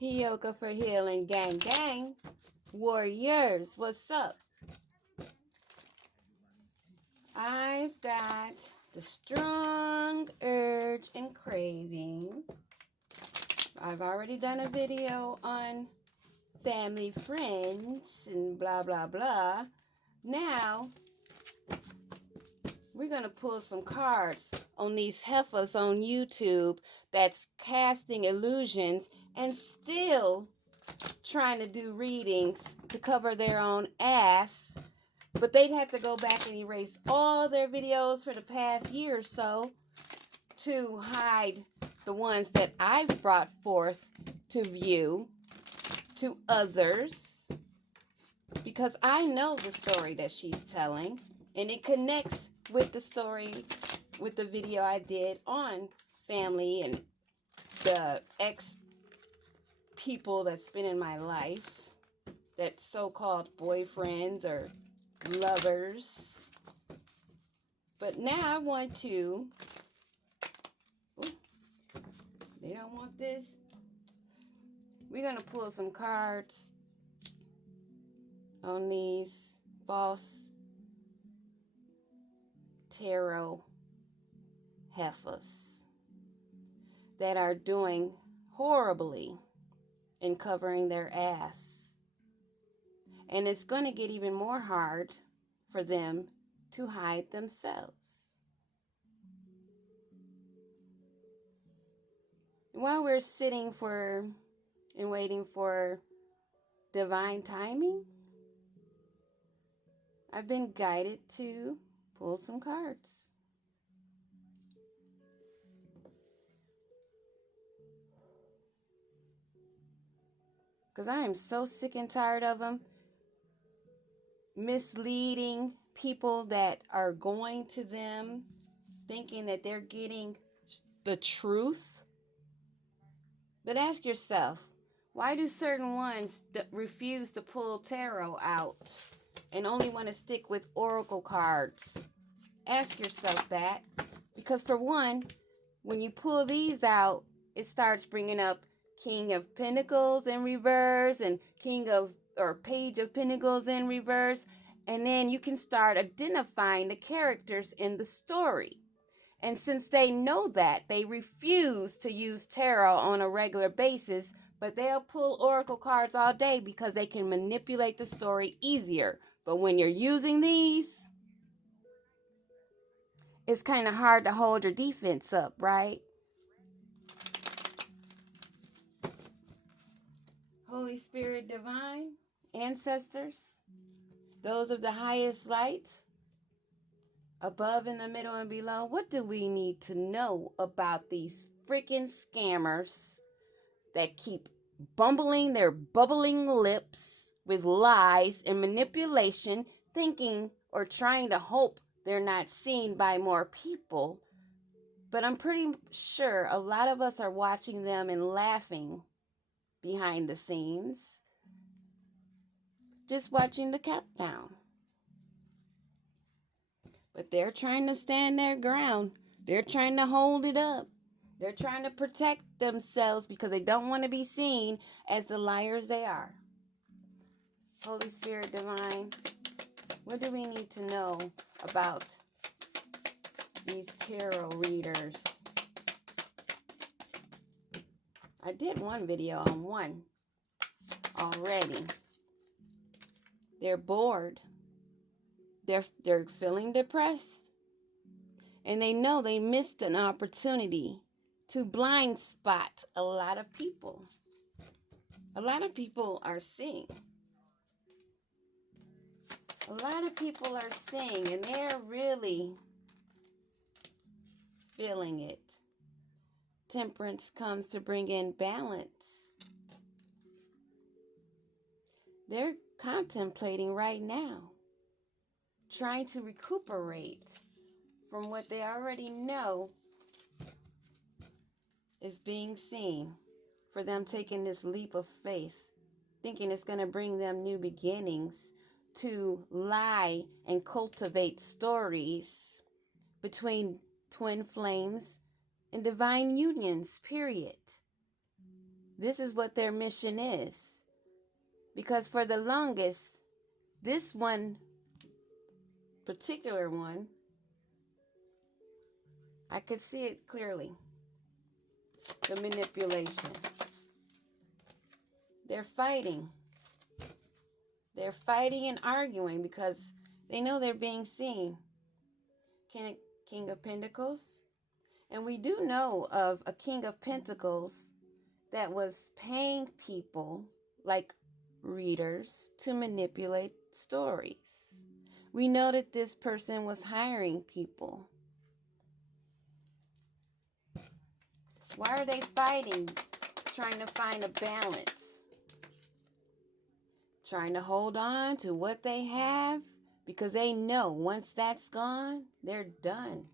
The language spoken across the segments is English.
Hioka for healing, gang, gang. Warriors, what's up? I've got the strong urge and craving. I've already done a video on family, friends, and blah, blah, blah. Now, we're going to pull some cards on these heifers on YouTube that's casting illusions and still trying to do readings to cover their own ass. But they'd have to go back and erase all their videos for the past year or so to hide the ones that I've brought forth to view to others. Because I know the story that she's telling, and it connects with the story, with the video I did on family and the ex-people that's been in my life, that so-called boyfriends or lovers. But now I want to, they don't want this. We're going to pull some cards on these false tarot heifers that are doing horribly in covering their ass. And it's going to get even more hard for them to hide themselves. While we're sitting and waiting for divine timing, I've been guided to pull some cards. Because I am so sick and tired of them misleading people that are going to them thinking that they're getting the truth. But ask yourself, why do certain ones refuse to pull tarot out and only want to stick with oracle cards? Ask yourself that. Because for one, when you pull these out, it starts bringing up King of Pentacles in reverse and Page of Pentacles in reverse. And then you can start identifying the characters in the story. And since they know that, they refuse to use tarot on a regular basis, but they'll pull oracle cards all day because they can manipulate the story easier. But when you're using these, it's kind of hard to hold your defense up, right? Holy Spirit Divine, ancestors, those of the highest light, above, in the middle, and below, what do we need to know about these freaking scammers that keep bumbling their bubbling lips with lies and manipulation, thinking or trying to hope they're not seen by more people? But I'm pretty sure a lot of us are watching them and laughing behind the scenes, just watching the countdown. But they're trying to stand their ground. They're trying to hold it up. They're trying to protect themselves because they don't want to be seen as the liars they are. Holy Spirit Divine, what do we need to know about these tarot readers? I did one video on one already. They're bored. They're feeling depressed. And they know they missed an opportunity to blind spot a lot of people. A lot of people are seeing. A lot of people are seeing, and they're really feeling it. Temperance comes to bring in balance. They're contemplating right now, trying to recuperate from what they already know is being seen, for them taking this leap of faith, thinking it's going to bring them new beginnings, to lie and cultivate stories between twin flames and divine unions, period. This is what their mission is. Because for the longest, this one, particular one, I could see it clearly. The manipulation. They're fighting. They're fighting and arguing because they know they're being seen. King of Pentacles. And we do know of a King of Pentacles that was paying people, like readers, to manipulate stories. We know that this person was hiring people. Why are they fighting? Trying to find a balance. Trying to hold on to what they have because they know once that's gone, they're done.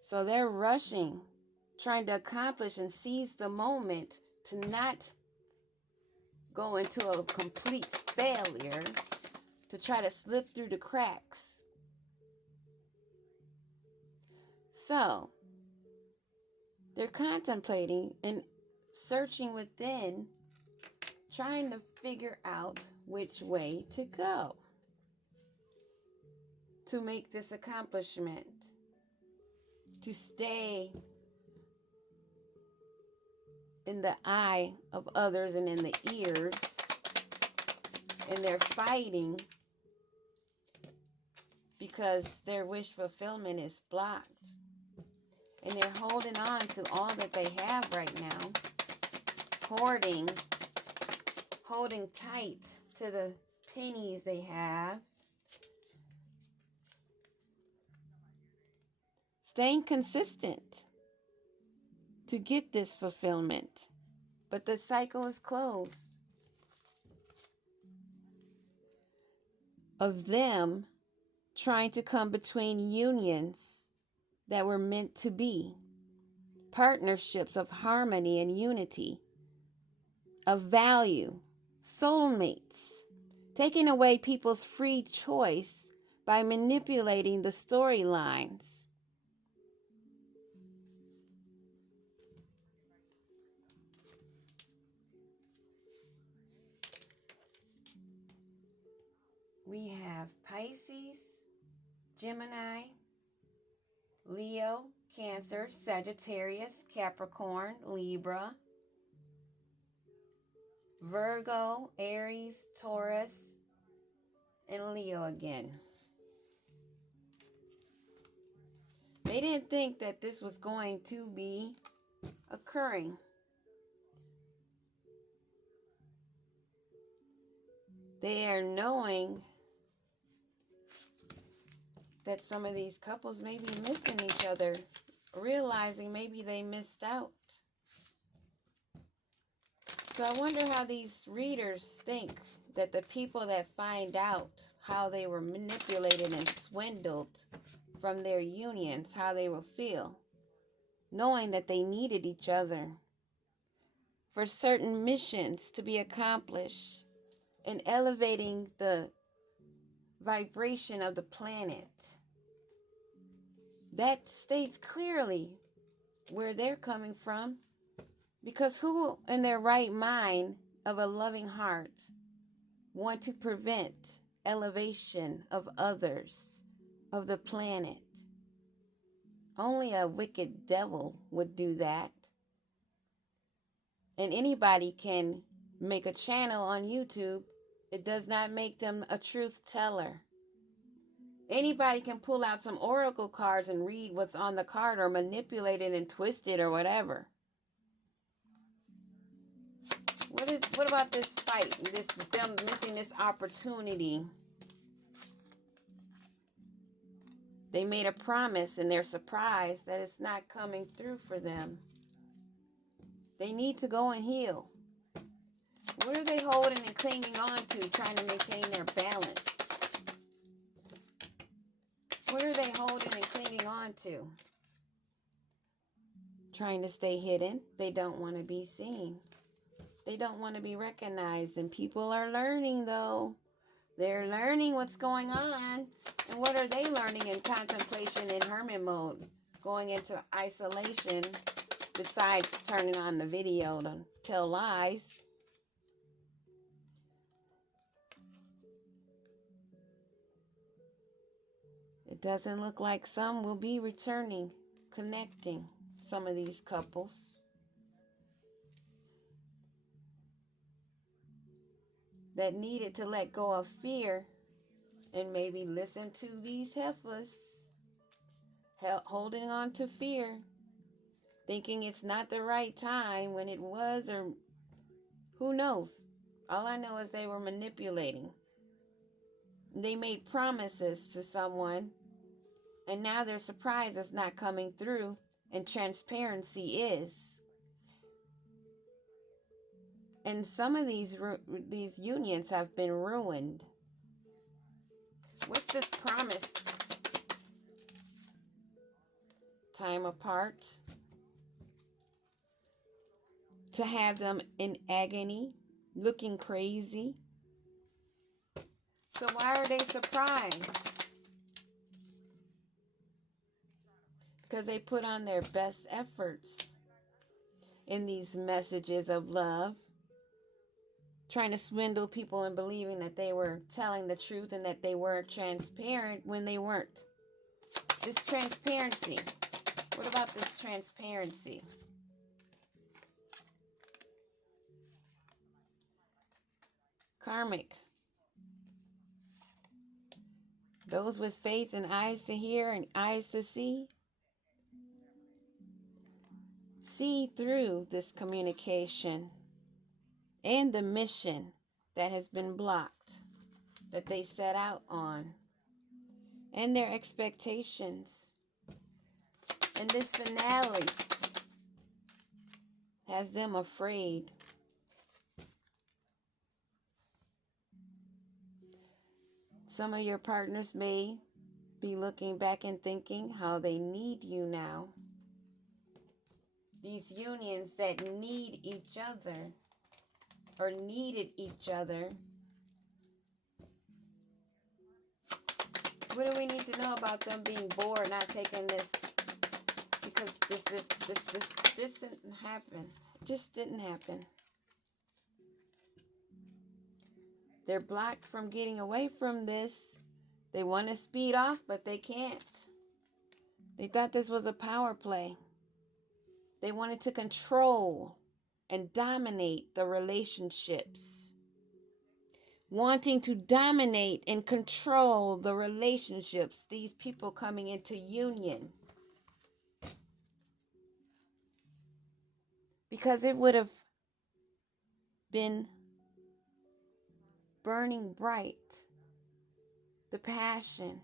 So they're rushing, trying to accomplish and seize the moment to not go into a complete failure, to try to slip through the cracks. So they're contemplating and searching within, trying to figure out which way to go to make this accomplishment, to stay in the eye of others and in the ears, and they're fighting because their wish fulfillment is blocked, and they're holding on to all that they have right now, holding tight to the pennies they have, staying consistent to get this fulfillment. But the cycle is closed of them trying to come between unions that were meant to be, partnerships of harmony and unity, of value, soulmates, taking away people's free choice by manipulating the storylines. We have Pisces, Gemini, Leo, Cancer, Sagittarius, Capricorn, Libra, Virgo, Aries, Taurus, and Leo again. They didn't think that this was going to be occurring. They are knowing that some of these couples may be missing each other, realizing maybe they missed out. So I wonder how these readers think that the people that find out how they were manipulated and swindled from their unions, how they will feel, knowing that they needed each other for certain missions to be accomplished and elevating the vibration of the planet. That states clearly where they're coming from, because who in their right mind of a loving heart want to prevent elevation of others, of the planet? Only a wicked devil would do that. And anybody can make a channel on YouTube. It does not make them a truth teller. Anybody can pull out some oracle cards and read what's on the card, or manipulate it and twist it or whatever. What about this fight? Them missing this opportunity. They made a promise and they're surprised that it's not coming through for them. They need to go and heal. What are they holding and clinging on to, trying to maintain their balance? What are they holding and clinging on to? Trying to stay hidden. They don't want to be seen. They don't want to be recognized. And people are learning, though. They're learning what's going on. And what are they learning in contemplation in hermit mode? Going into isolation besides turning on the video to tell lies. It doesn't look like some will be returning, connecting, some of these couples that needed to let go of fear and maybe listen to these heifers holding on to fear, thinking it's not the right time when it was, or who knows. All I know is they were manipulating. They made promises to someone, and now they're surprised it's not coming through, and transparency is. And some of these unions have been ruined. What's this promised time apart? To have them in agony, looking crazy. So why are they surprised? Because they put on their best efforts in these messages of love, trying to swindle people and believing that they were telling the truth and that they were transparent when they weren't. This transparency. What about this transparency? Karmic. Those with faith and eyes to hear and eyes to see through this communication and the mission that has been blocked, that they set out on, and their expectations. And this finale has them afraid. Some of your partners may be looking back and thinking how they need you now. These unions that need each other, or needed each other. What do we need to know about them being bored, not taking this? Because this didn't happen. It just didn't happen. They're blocked from getting away from this. They want to speed off, but they can't. They thought this was a power play. They wanted to control and dominate the relationships. Wanting to dominate and control the relationships. These people coming into union. Because it would have been burning bright. The passion.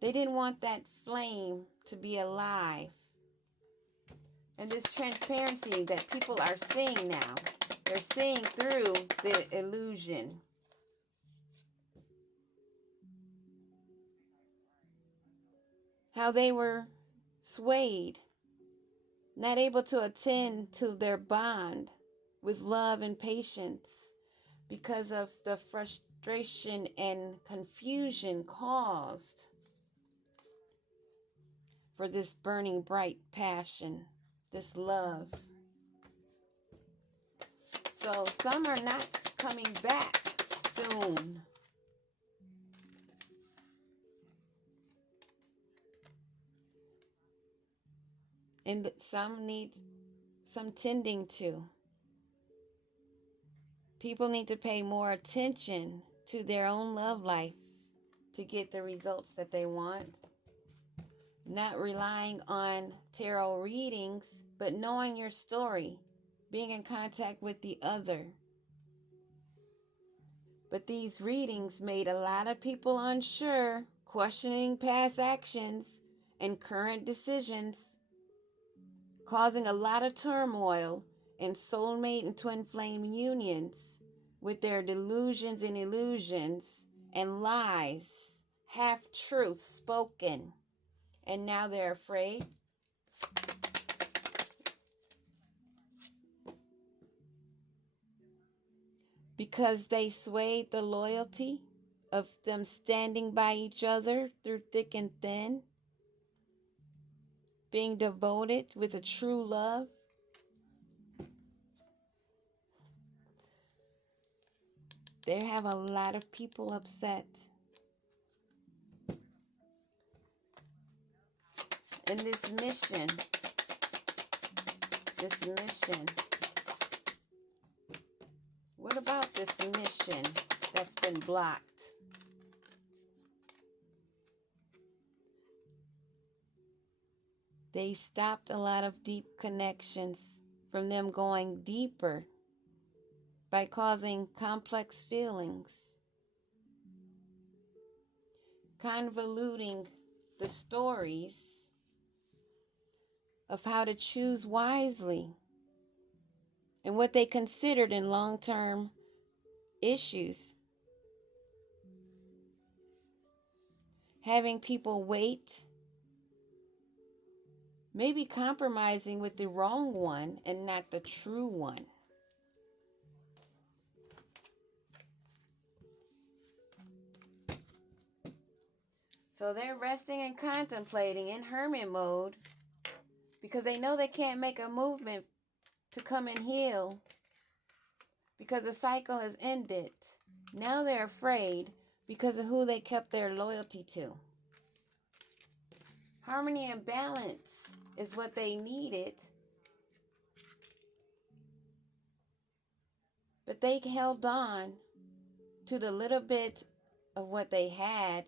They didn't want that flame to be alive. And this transparency that people are seeing now, they're seeing through the illusion. How they were swayed, not able to attend to their bond with love and patience because of the frustration and confusion caused for this burning bright passion, this love. So some are not coming back soon. And some need some tending to. People need to pay more attention to their own love life to get the results that they want. Not relying on tarot readings, but knowing your story, being in contact with the other. But these readings made a lot of people unsure, questioning past actions and current decisions, causing a lot of turmoil in soulmate and twin flame unions with their delusions and illusions and lies, half-truths spoken. And now they're afraid. Because they swayed the loyalty of them standing by each other through thick and thin. being devoted with a true love. They have a lot of people upset. And this mission, what about this mission that's been blocked? They stopped a lot of deep connections from them going deeper by causing complex feelings, convoluting the stories of how to choose wisely and what they considered in long-term issues. Having people wait, maybe compromising with the wrong one and not the true one. So they're resting and contemplating in hermit mode because they know they can't make a movement to come and heal because the cycle has ended. Now they're afraid because of who they kept their loyalty to. Harmony and balance is what they needed, but they held on to the little bit of what they had,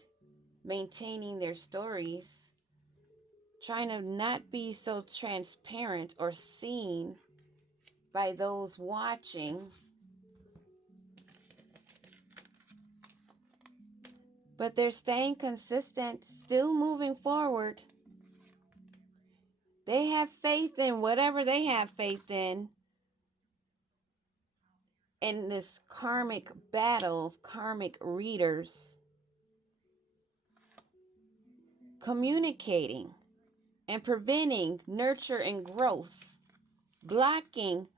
maintaining their stories, trying to not be so transparent or seen by those watching. But they're staying consistent, still moving forward. They have faith in whatever they have faith in this karmic battle of karmic readers, communicating and preventing nurture and growth, blocking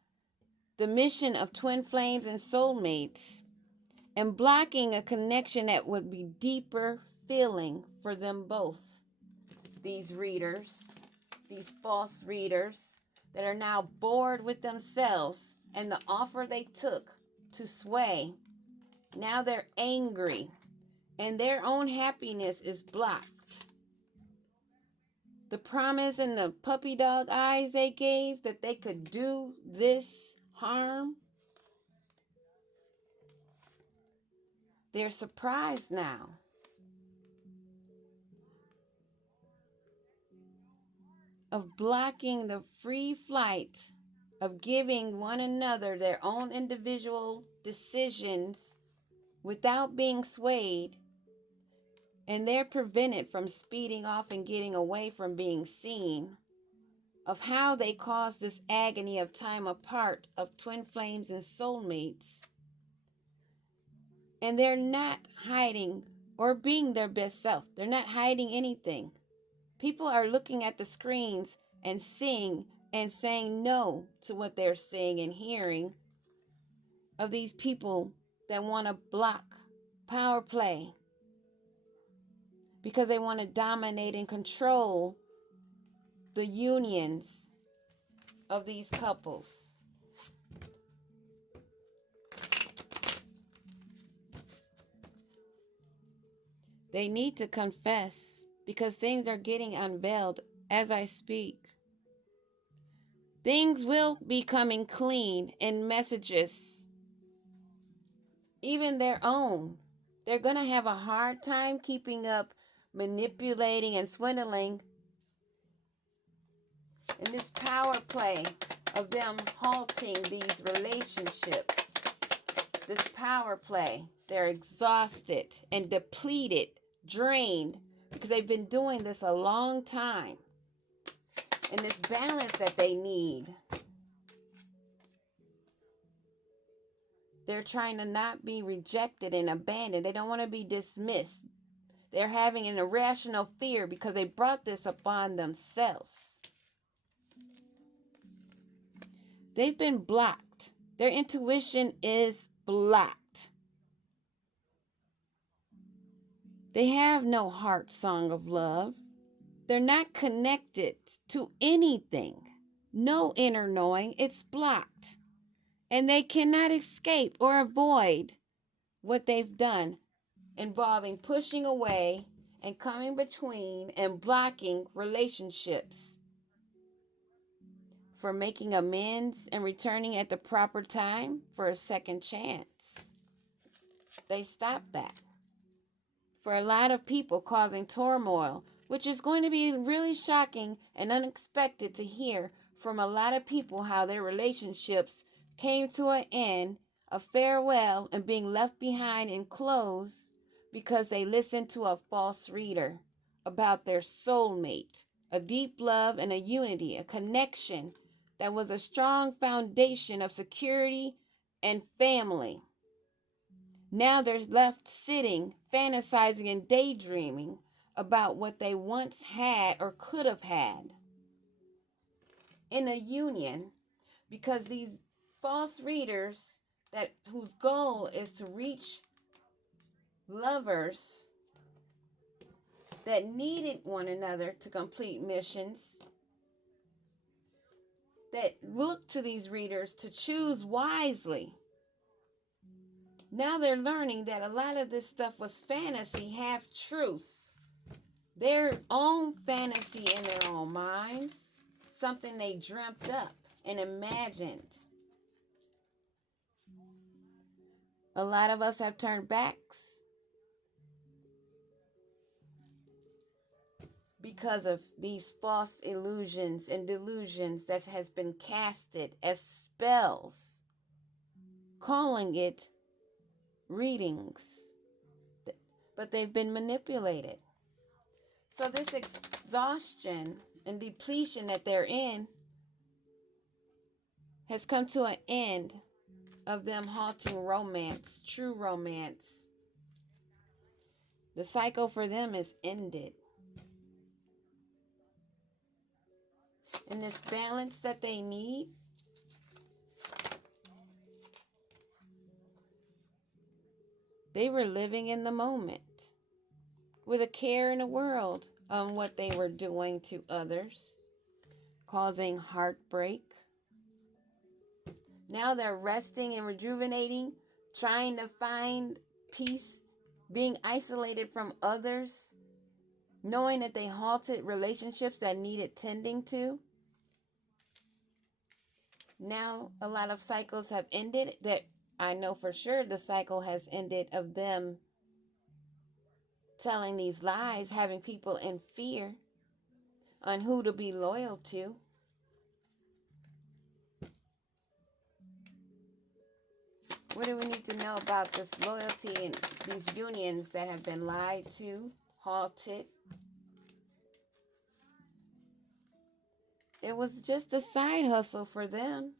the mission of twin flames and soulmates, and blocking a connection that would be deeper feeling for them both. These readers, these false readers that are now bored with themselves and the offer they took to sway, now they're angry and their own happiness is blocked. The promise and the puppy dog eyes they gave that they could do this harm, they're surprised now. Of blocking the free flight of giving one another their own individual decisions without being swayed, and they're prevented from speeding off and getting away from being seen, of how they caused this agony of time apart of twin flames and soulmates. And they're not hiding or being their best self. They're not hiding anything. People are looking at the screens and seeing and saying no to what they're seeing and hearing of these people that want to block power play because they want to dominate and control the unions of these couples. They need to confess because things are getting unveiled as I speak. Things will be coming clean in messages, even their own. They're going to have a hard time keeping up, manipulating and swindling in this power play of them halting these relationships. This power play, they're exhausted and depleted, drained, because they've been doing this a long time. And this balance that they need, they're trying to not be rejected and abandoned. They don't want to be dismissed. They're having an irrational fear because they brought this upon themselves. They've been blocked. Their intuition is blocked. They have no heart song of love. They're not connected to anything. No inner knowing. It's blocked. And they cannot escape or avoid what they've done, involving pushing away and coming between and blocking relationships. For making amends and returning at the proper time for a second chance. They stopped that. For a lot of people, causing turmoil, which is going to be really shocking and unexpected to hear from a lot of people how their relationships came to an end, a farewell, and being left behind and closed because they listened to a false reader about their soulmate, a deep love and a unity, a connection that was a strong foundation of security and family. Now they're left sitting, fantasizing, and daydreaming about what they once had or could have had in a union, because these false readers whose goal is to reach lovers that needed one another to complete missions, that look to these readers to choose wisely. Now they're learning that a lot of this stuff was fantasy, half truths. Their own fantasy in their own minds, something they dreamt up and imagined. A lot of us have turned backs because of these false illusions and delusions that has been casted as spells, calling it readings, but they've been manipulated. So this exhaustion and depletion that they're in has come to an end of them halting romance, true romance. The cycle for them is ended. And this balance that they need, they were living in the moment with a care in the world on what they were doing to others, causing heartbreak. Now they're resting and rejuvenating, trying to find peace, being isolated from others, knowing that they halted relationships that needed tending to. Now a lot of cycles have ended, that I know for sure the cycle has ended of them telling these lies, having people in fear on who to be loyal to. What do we need to know about this loyalty and these unions that have been lied to, halted? It was just a side hustle for them.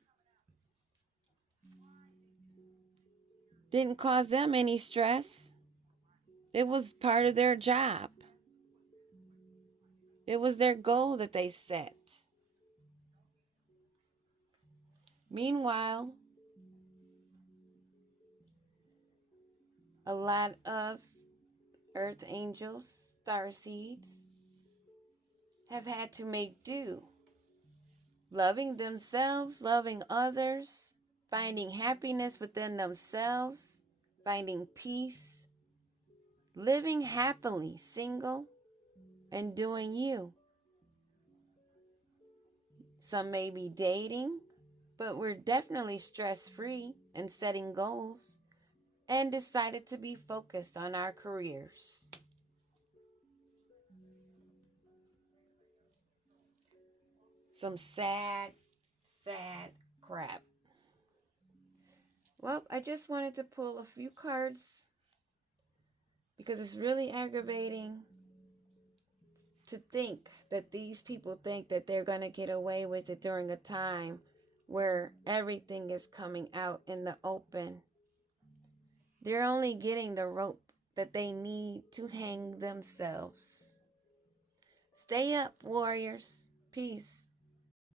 Didn't cause them any stress. It was part of their job. It was their goal that they set. Meanwhile, a lot of earth angels, star seeds, have had to make do. Loving themselves, loving others, finding happiness within themselves, finding peace, living happily, single, and doing you. Some may be dating, but we're definitely stress-free and setting goals, and decided to be focused on our careers. Some sad crap. Well, I just wanted to pull a few cards because it's really aggravating to think that these people think that they're going to get away with it during a time where everything is coming out in the open. They're only getting the rope that they need to hang themselves. Stay up, warriors. Peace.